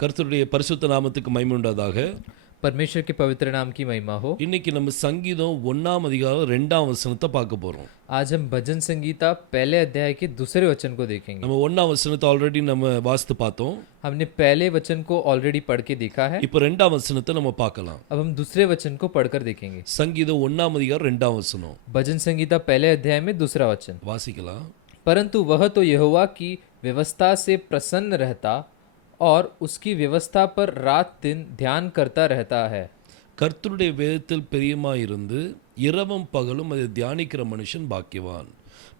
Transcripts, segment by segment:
கர்த்தருடைய பரிசுத்த நாமத்துக்கு மகிமை உண்டாதாக. परमेश्वर के पवित्र नाम की महिमा हो। இன்னைக்கு நம்ம சங்கீதம் 1ஆம் அதிகாரம் 2ஆம் வசனத்தை பார்க்க போறோம். आज हम भजन संगीता पहले अध्याय के दूसरे वचन को देखेंगे। நம்ம 1ஆம் வசனத்தை ஆல்ரெடி நம்ம வாசித்து பார்த்தோம். हमने पहले वचन को ऑलरेडी पढ़ के देखा है। இப்போ 2ஆம் வசனத்தை நம்ம பார்க்கலாம். अब हम दूसरे वचन को पढ़कर देखेंगे। சங்கீதம் 1ஆம் அதிகாரம் 2ஆம் வசனம் भजन संगीता पहले अध्याय में दूसरा वचन। வாசிக்கலாம். परंतु वह तो यहोवा की व्यवस्था से प्रसन्न रहता और उसकी व्यवस्था पर रात दिन ध्यान करता रहता है। கர்த்தருடைய வேதத்தில் பிரியமாயிருந்து இரவும் பகலும் அதை தியானிக்கிற மனுஷன் பாக்கியவான்.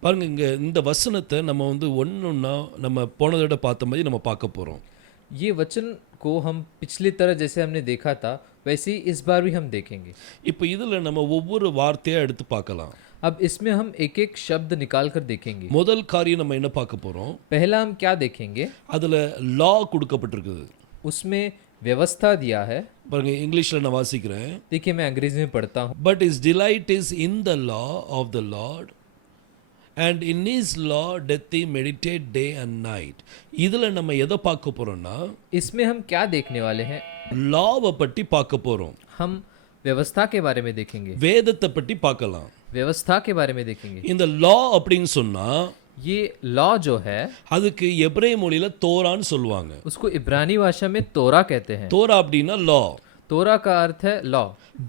பாருங்க, இங்க இந்த வசனத்தை நம்ம ஒன்னொன்னா நம்ம போனதோட பார்த்த மாதிரி நம்ம பார்க்க போறோம். ये वचन को हम पिछली तरह जैसे हमने देखा था वैसे ही इस बार भी हम देखेंगे। இப்போ இதுல நம்ம ஒவ்வொரு வார்த்தையா எடுத்து பார்க்கலாம். अब इसमें हम एक एक शब्द निकाल कर देखेंगे। முதல் காரியம் நம்ம என்ன பார்க்க போறோம்? पहला हम क्या देखेंगे? அதுல லா கொடுக்கப்பட்டிருக்குது. उसमें व्यवस्था दिया है। பாருங்க, இங்கிலீஷ்ல நான் வாசிக்கிறேன். देखिए मैं अंग्रेजी में पढ़ता हूँ। But his delight is in the law of the Lord, and in his law doth he meditate day and night. இதுல நம்ம எதை பார்க்க போறோம்னா, इसमें हम क्या देखने वाले हैं? லாவை பற்றி பார்க்க போறோம். हम व्यवस्था के बारे में देखेंगे। வேதத்தை பற்றி பார்க்கலாம். व्यवस्था के बारे में देखेंगे। இந்த லா அப்படின்னு சொன்னா ये लॉ जो है அதுக்கு எபிரேய மொழியில தோரான்னு சொல்லுவாங்க. उसको इब्रानी भाषा में तोरा कहते हैं। தோரா அப்படின்னா லா. तोरा का अर्थ है लॉ।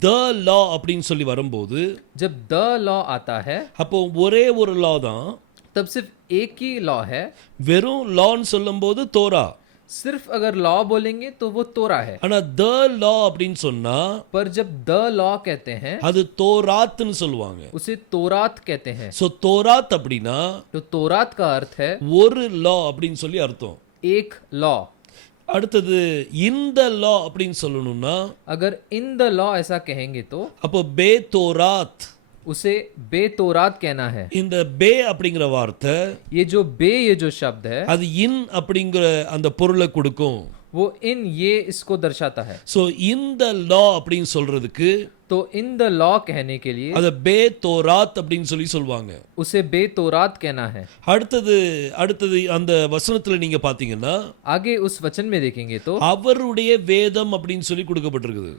த லா அப்படின்னு சொல்லி வரும்போது जब द लॉ आता है அப்போ ஒரே ஒரு லா தான். तब सिर्फ एक ही लॉ है। வெறும் லான்னு சொல்லும்போது தோரா. सिर्फ अगर लॉ बोलेंगे तो वो तोरा है। ஆனா த லா அப்படின்னு சொன்னா पर जब द लॉ कहते हैं அது தோராத்னு சொல்லுவாங்க. उसे तोरात कहते हैं। சோ தோராத் அப்படின்னா तो तोरात का अर्थ है ஒரு லா அப்படின்னு சொல்லி அர்த்தம். एक लॉ। அடுத்தது இந்த லா அப்படின்னு சொல்லணும்னா अगर इन द लॉ ऐसा कहेंगे तो அப்போ பே தோராத். उसे बेतोरात कहना है। இந்த பே அப்படிங்கிற வார்த்தை ये जो शब्द है அது இன் அப்படிங்கிற அந்த பொருளை கொடுக்கும். वो इन ये इसको दर्शाता है। சோ இந்த லா அப்படின்னு சொல்றதுக்கு तो इन द लॉ कहने के लिए அத பே தோராத் அப்படின்னு சொல்லி சொல்வாங்க. उसे बेतोरात कहना है। அடுத்தது அந்த வசனத்துல நீங்க பாத்தீங்கன்னா आगे उस वचन में देखेंगे तो அவருடைய வேதம் அப்படின்னு சொல்லி கொடுக்கப்பட்டிருக்குது.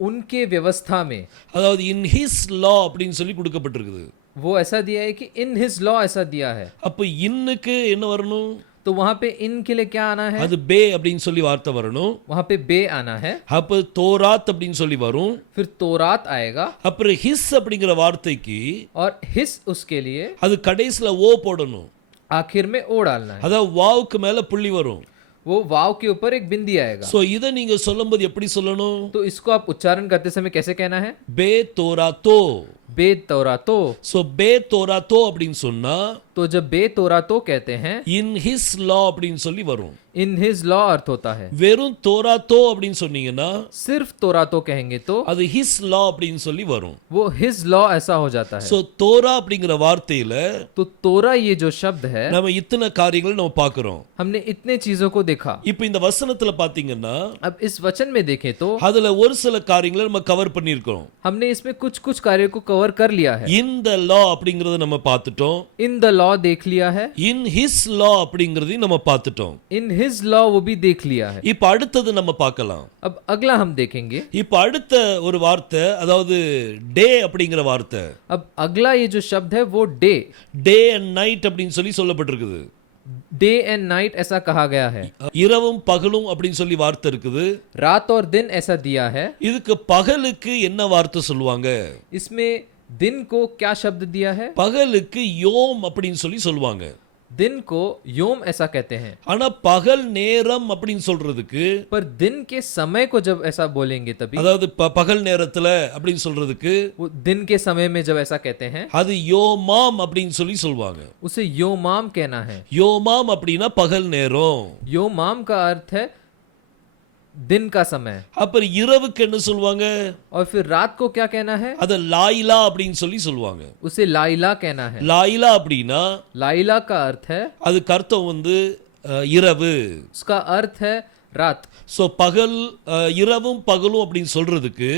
उनके व्यवस्था में அதாவது இன் ஹிஸ் லா அப்படின்னு சொல்லி கொடுக்கப்பட்டிருக்குது. वो ऐसा दिया है कि इन हिज लॉ ऐसा दिया है। அப்ப இன்னுக்கு என்ன வரணும்? तो वहां पे इन के लिए क्या आना है? அது பே அப்படின்னு சொல்லி வார்த்தை வரணும். वहां पे बे आना है। அப்ப தோராத் அப்படின்னு சொல்லி வரும். फिर तोरात आएगा அப்புறம் ஹிஸ் அப்படிங்கிற வார்த்தைக்கு और हिस उसके लिए அது கடைசில ஓ போடணும். आखिर में ओ डालना है। அதாவது வாவுக்கு மேல புள்ளி வரும். वो वाव के ऊपर एक बिंदी आएगा। சோ இத நீங்க சொல்லும்போது எப்படி சொல்லணும்? तो इसको आप उच्चारण करते समय कैसे कहना है? பே தோராத்தோ. बेतोरातो। சோ பே தோராத்தோ அப்படின்னு சொன்னா तो जब बेतोरातो कहते हैं இன் ஹிஸ் லா அப்படின்னு சொல்லி வரும். इन हिज लॉ अर्थ होता है। வெறும் தோராத்தோ அப்படின்னு சொன்னீங்கன்னா सिर्फ तोरातो कहेंगे तो அது ஹிஸ் லா அப்படின்னு சொல்லி வரும். वो हिज लॉ ऐसा हो जाता है। சோ தோரா அப்படிங்கிற வார்த்தையில तो तोरा ये जो शब्द है நம்ம இத்தனை காரியங்களை நம்ம பார்க்கிறோம். हमने इतने चीजों को देखा। இப்போ இந்த வசனத்துல பாத்தீங்கன்னா अब इस वचन में देखें तो அதுல ஒரு சில காரியங்களை நம்ம கவர் பண்ணியிருக்கோம். हमने इसमें कुछ कुछ कार्यों को कवर कर लिया है। இந்த லா அப்படிங்கறத நம்ம பார்த்துட்டோம். इन द लॉ देख लिया है। இன் ஹிஸ் லா அப்படிங்கறதையும் நம்ம பார்த்துட்டோம். इन हिज लॉ वो भी देख लिया है। இப்போ அடுத்தது நம்ம பார்க்கலாம். अब अगला हम देखेंगे। இப்போ அடுத்த ஒரு வார்த்தை, அதாவது டே அப்படிங்கிற வார்த்தை. अब अगला ये जो शब्द है वो डे டே அண்ட் நைட் அப்படின்னு சொல்லி சொல்லப்பட்டிருக்குது. डे एंड नाइट ऐसा कहा गया है। இரவும் பகலும் அப்படின்னு சொல்லி வார்த்தை இருக்குது. रात और दिन ऐसा दिया है। இதுக்கு பகலுக்கு என்ன வார்த்தை சொல்லுவாங்க? इसमें दिन को क्या शब्द दिया है? பகலுக்கு யோம் அப்படின்னு சொல்லி சொல்லுவாங்க. दिन को योम ऐसा कहते हैं। ஆனா பகல் நேரம் அப்படின்னு சொல்றதுக்கு, पर दिन के समय को जब ऐसा बोलेंगे तभी, அதாவது பகல் நேரத்துல அப்படின்னு சொல்றதுக்கு वो दिन के समय में जब ऐसा कहते हैं அது யோமாம் அப்படின்னு சொல்லி சொல்லுவாங்க. उसे योमाम कहना है। யோமாம் அப்படின்னா பகல் நேரம். योमाम का अर्थ है दिन का समय। அப்புறம் இரவுக்கு என்ன சொல்லுவாங்க? और फिर रात को क्या कहना है? அத லாயிலா அப்படின்னு சொல்லி சொல்லுவாங்க. उसे लाइला कहना है। லாயிலா அப்படின்னா लाइला का अर्थ है அதுக்கு அர்த்தம் இரவு. उसका अर्थ है रात। சோ பகல், இரவும் பகலும் அப்படின்னு சொல்றதுக்கு,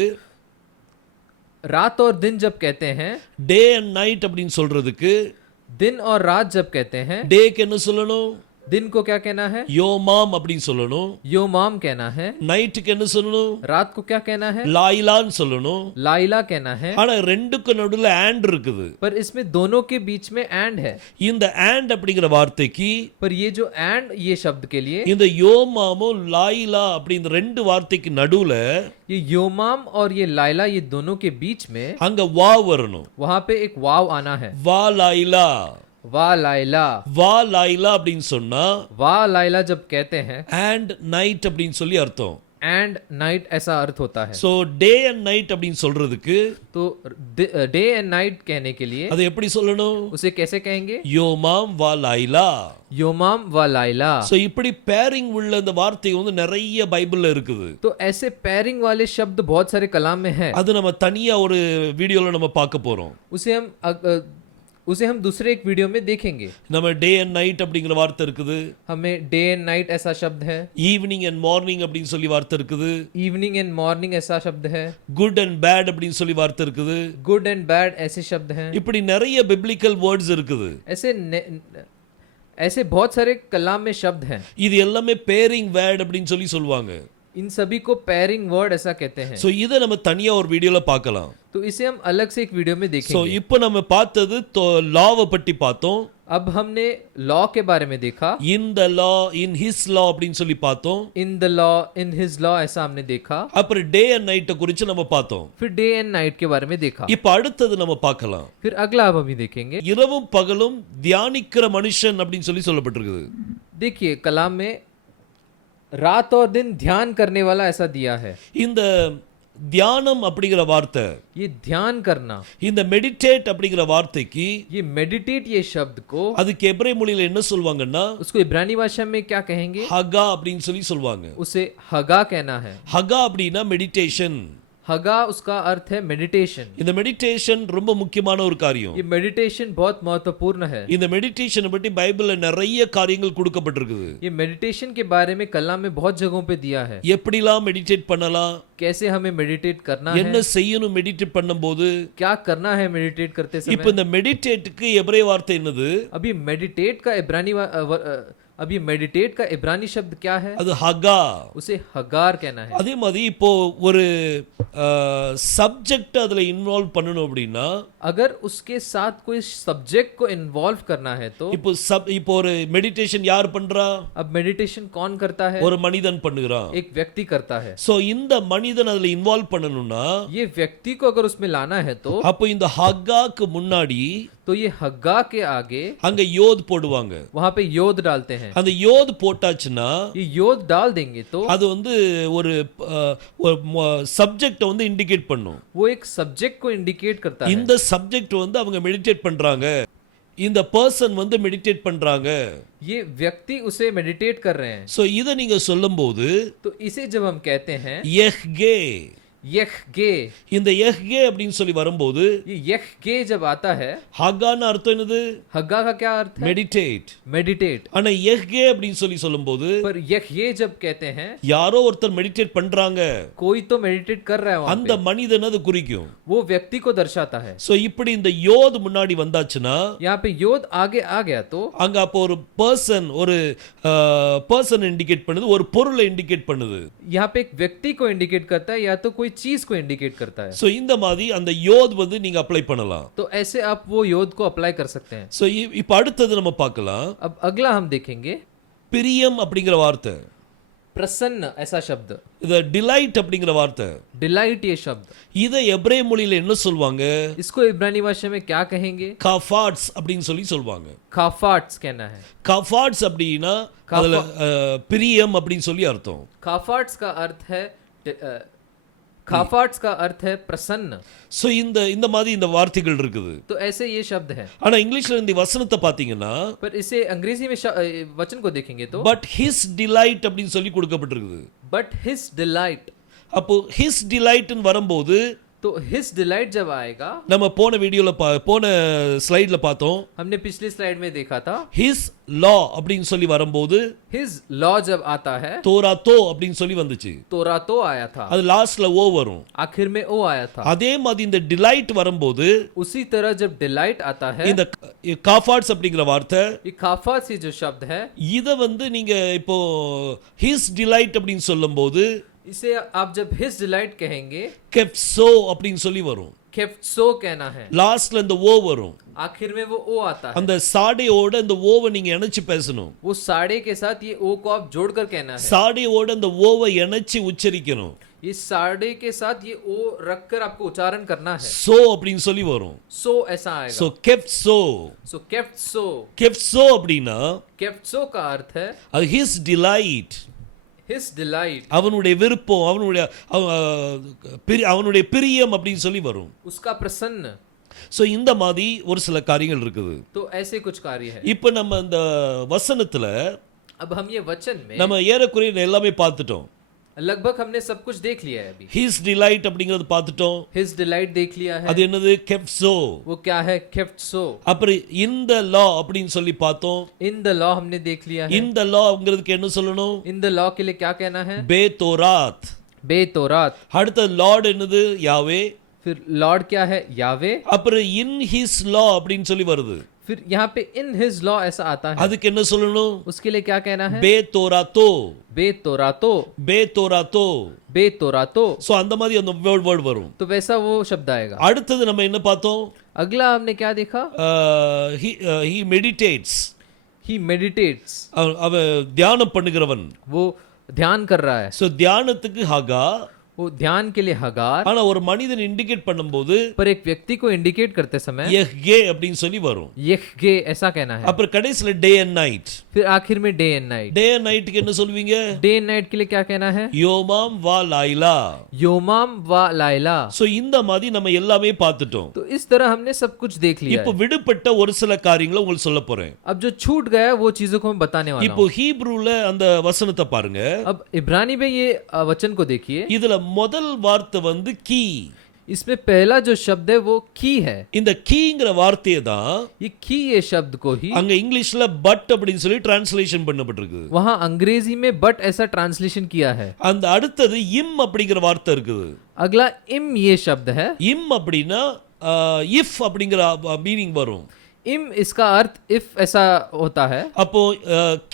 रात और दिन जब कहते हैं, டே அண்ட் நைட் அப்படின்னு சொல்றதுக்கு, दिन और रात जब कहते हैं, டேக்கு என்ன சொல்லணும்? दिन को क्या कहना है? யோமாம் அப்படின்னு சொல்லணும். योमाम कहना है. நைட்டுக்கு என்ன சொல்லணும்? रात को क्या कहना है? லாயிலான்னு சொல்லணும். लाइला कहना है. ஆனா ரெண்டுக்கு நடுவுல and இருக்குது. पर इसमें दोनों के बीच में एंड है. இந்த and அப்படிங்கிற வார்த்தைக்கு पर ये जो एंड ये शब्द के लिए இந்த யோமாமும் லாயிலா அப்படிங்கிற ரெண்டு வார்த்தைக்கு நடுவுல ये योमाम और ये लाइला ये दोनों के बीच में அங்க வா வரணும். वहां पे एक वाव आना है. வா லாயிலா. वा लाइला. வா லாயிலா அப்படின்னு சொன்னா वा लाइला जब कहते हैं and night அப்படின்னு சொல்லி அர்த்தம். एंड नाइट ऐसा अर्थ होता है. சோ டே அண்ட் நைட் அப்படின்னு சொல்றதுக்கு तो डे एंड नाइट कहने के लिए அது எப்படி சொல்லணும்? उसे कैसे कहेंगे? யோமாம் வா லாயிலா. योमाम व लाइला. சோ இப்படி பேரிங் உள்ள அந்த வார்த்தை வந்து நிறைய பைபிள்ல இருக்குது. तो ऐसे पेयरिंग वाले शब्द बहुत सारे कलाम में है. அது நம்ம தனியா ஒரு வீடியோல நம்ம பார்க்க போறோம். उसे हम दूसरे एक वीडियो में देखेंगे. நம்ம டே அண்ட் நைட் அப்படிங்கிற வார்த்தை இருக்குது. हमें डे एंड नाइट ऐसा शब्द है. ஈவினிங் அண்ட் மார்னிங் அப்படின்னு சொல்லி வார்த்தை இருக்குது. इवनिंग एंड मॉर्निंग ऐसा शब्द है. குட் அண்ட் பேட் அப்படின்னு சொல்லி வார்த்தை இருக்குது. गुड एंड बैड ऐसे शब्द हैं. இப்படி நிறைய பிப்ளிக்கல் வேர்ட்ஸ் இருக்குது. ऐसे बहुत सारे कलाम में शब्द हैं. இது எல்லாமே பேரிங் வேர்ட் அப்படின்னு சொல்லி சொல்லுவாங்க. इन सभी को पेयरिंग वर्ड ऐसा कहते हैं. சோ இத நம்ம தனியா ஒரு வீடியோல பார்க்கலாம். तो इसे हम अलग से एक वीडियो में சோ देखेंगे. இப்போ நம்ம பார்த்தது லாவை பத்தி பார்த்தோம். अब हमने लॉ के बारे में देखा. இன் த லா இன் ஹிஸ் லா அப்படின்னு சொல்லி பார்த்தோம். In the law in his law ऐसा हमने देखा. அப்புறம் டே அண்ட் நைட்ட குறித்து நம்ம பார்த்தோம். फिर डे एंड नाइट के बारे में देखा. இப்போ அடுத்தது நம்ம பார்க்கலாம். फिर अगला अब हम देखेंगे. இரவும் பகலும் தியானிக்கிற மனுஷன் அப்படின்னு சொல்லி சொல்லப்பட்டிருக்குது. देखिए कलाम में रात और दिन ध्यान करने वाला ऐसा दिया है. இந்த தியானம் அப்படிங்கிற வார்த்தை, ये ध्यान करना, இந்த மெடிடேட் அப்படிங்கிற வார்த்தைக்கு ये मेडिटेट ये शब्द को அதுக்கு எபிரேய மொழியில என்ன சொல்வாங்கன்னா उसको इब्रानी भाषा में क्या कहेंगे? ஹகா அப்படின்னு சொல்லி சொல்வாங்க. उसे हगा कहना है. ஹகா அப்படின்னா மெடிடேஷன். हगा उसका अर्थ है मेडिटेशन. இந்த மெடிடேஷன் ரொம்ப முக்கியமான ஒரு காரியம். ये मेडिटेशन बहुत महत्वपूर्ण है. இந்த மெடிடேஷனை பற்றி பைபிள்ல நிறைய காரியங்கள் கொடுக்கப்பட்டிருக்குது. ये मेडिटेशन के बारे में कलाम में बहुत जगहों पे दिया है. எப்படிலாம் மெடிடேட் பண்ணலாம், कैसे हमें मेडिटेट करना என்ன है, செய்யணும் மெடிடேட் பண்ணும்போது. क्या करना है मेडिटेट करते இப்போ समय. இந்த மெடிடேட்டுக்கு எபிரேய வார்த்தை என்னது? अभी मेडिटेट का अब ये मेडिटेट का इब्रानी शब्द क्या है? அது ஹகா. उसे हगार कहना है. அதே மாதிரி இப்போ ஒரு சப்ஜெக்ட் அதுல இன்வால்வ் பண்ணணும் அப்படின்னா अगर उसके साथ कोई सब्जेक्ट को इन्वॉल्व करना है तो இப்போ ஒரு மெடிடேஷன் யார் பண்றா? अब मेडिटेशन कौन करता है? ஒரு மனிதன் பண்ணுகிறான். एक व्यक्ति करता है. சோ இந்த மனிதன் அதுல இன்வால்வ் பண்ணணும்னா ये व्यक्ति को अगर उसमें लाना है तो அப்போ இந்த ஹகாக்கு முன்னாடி तो ये हग्गा के आगे அங்க யோத் போடுவாங்க. वहां पे योद डालते हैं. அந்த யோத் போட்டாச்சுன்னா ये योद डाल देंगे तो அது வந்து ஒரு சப்ஜெக்ட் வந்து இண்டிகேட் பண்ணும். वो एक सब्जेक्ट को इंडिकेट करता है. இந்த சப்ஜெக்ட் வந்து அவங்க மெடிடேட் பண்றாங்க, இந்த பர்சன் வந்து மெடிடேட் பண்றாங்க. ये व्यक्ति उसे मेडिटेट कर रहे हैं. சோ இத நீங்க சொல்லும்போது तो इसे जब हम कहते हैं யஹ்கே, यहगे, இந்த யஹ்கே அப்படின்னு சொல்லி வரும்போது ये यहगे जब आता है, ஹகான்னு அர்த்தம் என்னது? हग्गा का क्या अर्थ है? மெடிடேட். मेडिटेट. ஆனா யஹ்கே அப்படின்னு சொல்லி சொல்லும்போது पर यहये जब कहते हैं யாரோ ஒருத்தர் மெடிடேட் பண்றாங்க, कोई तो मेडिटेट कर रहा है वहां அந்த पे, மனிதன் அது குறிக்கும். वो व्यक्ति को दर्शाता है. சோ இப்படி இந்த யோத் முன்னாடி வந்தாச்சுன்னா यहाँ पे योद आगे आ गया तो அங்க அப்போ ஒரு பர்சன் இண்டிகேட் பண்ணுது, ஒரு பொருளை இண்டிகேட் பண்ணுது. यहाँ पे एक व्यक्ति को इंडिकेट करता है या तो कोई चीज को इंडिकेट करता है. சோ இந்த மாதிரி அந்த யோத் வந்து நீங்க அப்ளை பண்ணலாம். तो ऐसे आप वो योद को अप्लाई कर सकते हैं. சோ இப்போ அடுத்தது நம்ம பார்க்கலாம். अब अगला हम देखेंगे பிரியம் அப்படிங்கிற வார்த்தை, प्रसन्न ऐसा शब्द, இது டிலைட் அப்படிங்கிற வார்த்தை. डिलाइट ये शब्द, இதை எபிரேய மொழியில என்ன சொல்வாங்க? इसको इब्रानी भाषा में क्या कहेंगे? கஃபாட்ஸ் அப்படின்னு சொல்லி சொல்வாங்க. खाफाट्स कहना है. கஃபாட்ஸ் அப்படின்னா அதுல பிரியம் அப்படின்னு சொல்லி அர்த்தம். खाफाट्स का अर्थ है खाफाट्स का अर्थ है प्रसन्न. சோ இந்த மாதிரி இந்த வார்த்தைகள் இருக்குது. तो ऐसे ये शब्द है. ஆனா இங்கிலீஷ்ல இந்த வசனத்தை பாத்தீங்கன்னா पर इसे अंग्रेजी में वचन को देखेंगे तो பட் ஹிஸ் டிலைட் அப்படின்னு சொல்லி கொடுக்கப்பட்டிருக்குது. But his delight. அப்போ ஹிஸ் டிலைட்னு வரும்போது तो हिज डिलाइट जब आएगा, நம்ம போன வீடியோல போன ஸ்லைட்ல பார்த்தோம், हमने पिछली स्लाइड में देखा था, ஹிஸ் லா அப்படின்னு சொல்லி வரும்போது हिज लॉ जब आता है தோராத்தோ அப்படின்னு சொல்லி வந்துச்சு. तोरातो आया था, அது லாஸ்ட்ல ஓ வரும். आखिर में ओ आया था। அதே மாதிரி இந்த டிலைட் வரும்போது उसी तरह जब डिलाइट आता है, இந்த காஃபாட்ஸ் அப்படிங்கிற வார்த்தை, ये काफास ये जो शब्द है, இத நீங்க இப்போ ஹிஸ் டிலைட் அப்படின்னு சொல்லும்போது इसे आप जब हिज डिलाइट कहेंगे, கெப்சோ அப்படின்னு சொல்லி வரும். केफ्सो कहना है, லாஸ்ட்ல இந்த ஓ வரும். आखिर में वो ओ आता है। அந்த சாடையோட இந்த ஓவை நீங்க இணைச்சு பேசணும். वो साड़े के साथ ये ओ को आप जोड़कर कहना है। சாடையோட இந்த ஓவை இணைச்சு உச்சரிக்கணும். ये साड़े के साथ ये ओ रखकर आपको उच्चारण करना है। சோ அப்படின்னு சொல்லி வரும். सो ऐसा आएगा। சோ கெப்சோ. सो केफ्सो। கெப்சோ அப்படின்னா केफ्सो का अर्थ है அது ஹிஸ் டிலைட், हिज डिलाइट, அவனுடைய விருப்பம், அவனுடைய பிரியம் அப்படின்னு சொல்லி வரும். उसका प्रसन्न। சோ இந்த மாதிரி ஒரு சில காரியங்கள் இருக்குது. तो ऐसे कुछ कार्य है। இப்போ நம்ம இந்த வசனத்துல अब हम ये वचन में நம்ம ஏறக்குறைய எல்லாமே பார்த்துட்டோம். लगभग हमने सब कुछ देख लिया है। अभी ஹிஸ் டிலைட் அப்படிங்கறது பார்த்துட்டோம். हिज डिलाइट देख लिया है। அது என்னது? கெப்சோ. वो क्या है? केफ्सो। அப்புறம் இந்த லா அப்படின்னு சொல்லி பார்த்தோம். इन द लॉ हमने देख लिया है। இந்த லாங்கிறதுக்கு என்ன சொல்லணும்? इन द लॉ के लिए क्या कहना है? பேதோராத். बेतौरात। அடுத்த லார்ட் என்னது? யாவே. फिर लॉर्ड क्या है? यावे। அப்புறம் இன் ஹிஸ் லா அப்படின்னு சொல்லி வருது. फिर यहाँ पे इन हिज लॉ ऐसा आता है, அதுக்கு என்ன சொல்லணும்? उसके लिए क्या कहना है? பேதோராத்தோ. बेतौरातो। பேதோராத்தோ. बेतौरातो। சோ அந்த மாதிரி அந்த வேர்ட் வரும். तो वैसा वो शब्द आएगा। அடுத்தது நம்ம என்ன பார்த்தோம்? अगला हमने क्या देखा? he meditates. He meditates. அவ தியானம் பண்ணுகிறவன். वो ध्यान कर रहा है। சோ தியானத்துக்கு ஹகா. वो ध्यान के लिए हगार। ஆனா ஒரு மனிதன் இண்டிகேட் பண்ணும்போது पर एक व्यक्ति को इंडिकेट करते समय யெஹ்கே அப்படின்னு சொல்லி வரும். यह्गे ऐसा कहना है। அப்புறம் கடைசில டே அண்ட் நைட். फिर आखिर में day and night. Day and நைட்டுக்கு என்ன சொல்வீங்க? डे एंड नाइट के लिए क्या कहना है? யோமாம் வா லாய்லா. योमाम व लाइला। சோ இந்த மாதிரி நம்ம எல்லாமே பார்த்துட்டோம். तो इस तरह हमने सब कुछ देख लिया இப்போ है। விடுபட்ட ஒரு சில காரியங்களை உங்களுக்கு சொல்ல போறேன். अब जो छूट गया है वो चीजों को मैं बताने वाला இப்போ हूँ। ஹீப்ரூல அந்த வசனத்தை பாருங்க. अब इब्रानी में ये वचन को देखिए। இதுல முதல் வார்த்தை கீ. इसमें पहला जो शब्द है वो की है। இந்த கீங்கிற வார்த்தையை தான் ये की ये शब्द को ही அங்க இங்கிலீஷ்ல பட் அப்படின்னு சொல்லி டிரான்ஸ்லேஷன் பண்ணப்பட்டிருக்கு. वहां अंग्रेजी में बट ऐसा ट्रांसलेशन किया है। அந்த அடுத்தது இம் அப்படிங்கிற வார்த்தை இருக்குது. अगला इम ये शब्द है। இம் அப்படின்னா இஃப் அப்படிங்கிற மீனிங் வரும். इम इसका अर्थ इफ ऐसा होता है। அப்போ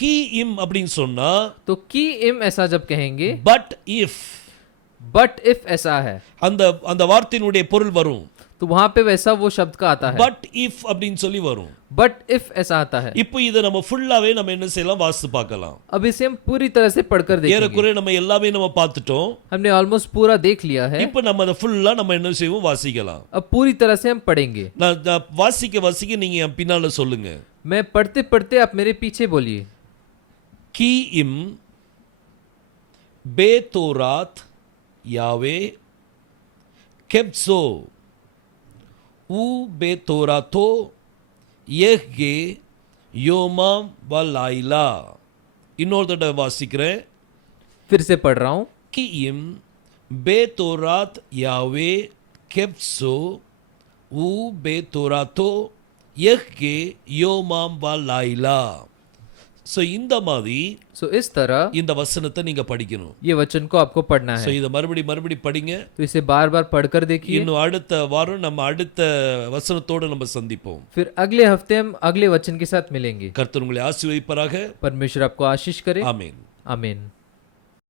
கீ இம் அப்படின்னு சொன்னா तो की इम ऐसा जब कहेंगे, பட் இஃப், बट इफ ऐसा है, அந்த அந்த வார்த்தையினுடைய பொருள் வரும். तो वहां पे वैसा वो शब्द का आता है। பட் இஃப் அப்படின்னு சொல்லி வரும். बट इफ ऐसा आता है। இப்போ இத நம்ம ஃபுல்லாவே நம்ம என்ன செய்யலாம்? வாசித்து பார்க்கலாம். अब इसे हम पूरी तरह से पढ़कर देखेंगे। ஏறக்குறைய நம்ம எல்லாமே நம்ம பார்த்துட்டோம். हमने ऑलमोस्ट पूरा देख लिया है। இப்போ நம்ம அத ஃபுல்லா நம்ம என்ன செய்வோம்? வாசிக்கலாம். अब पूरी तरह से हम पढ़ेंगे। நான் வாசிக்க நீங்க என் பின்னால சொல்லுங்க. मैं पढ़ते पढ़ते आप मेरे पीछे बोलिए। की इम बेतोरात यावे केप्सो ऊ बेतोरातो यह्गे योमाम वलाइला. இன்னொரு தடவை வாசிக்கிறேன். फिर से पढ़ रहा हूं। की इम बेतोरात यावे केप्सो ऊ बेतोरातो यह्गे योमाम वलाइला. சோ இந்த மாதிரி सो इस तरह இந்த வசனத்தை நீங்க படிக்கணும். ये वचन को आपको पढ़ना சோ है। இத மறுபடி படிங்க. तो इसे बार बार पढ़कर देखिए। இன்னும் அடுத்த வாரம் நம்ம அடுத்த வசனத்தோட நம்ம சந்திப்போம். फिर अगले हफ्ते हम अगले वचन के साथ मिलेंगे। கர்த்தர் உங்களை ஆசீர்வதிப்பாராக. परमेश्वर आपको आशीष करे। ஆமென். आमीन।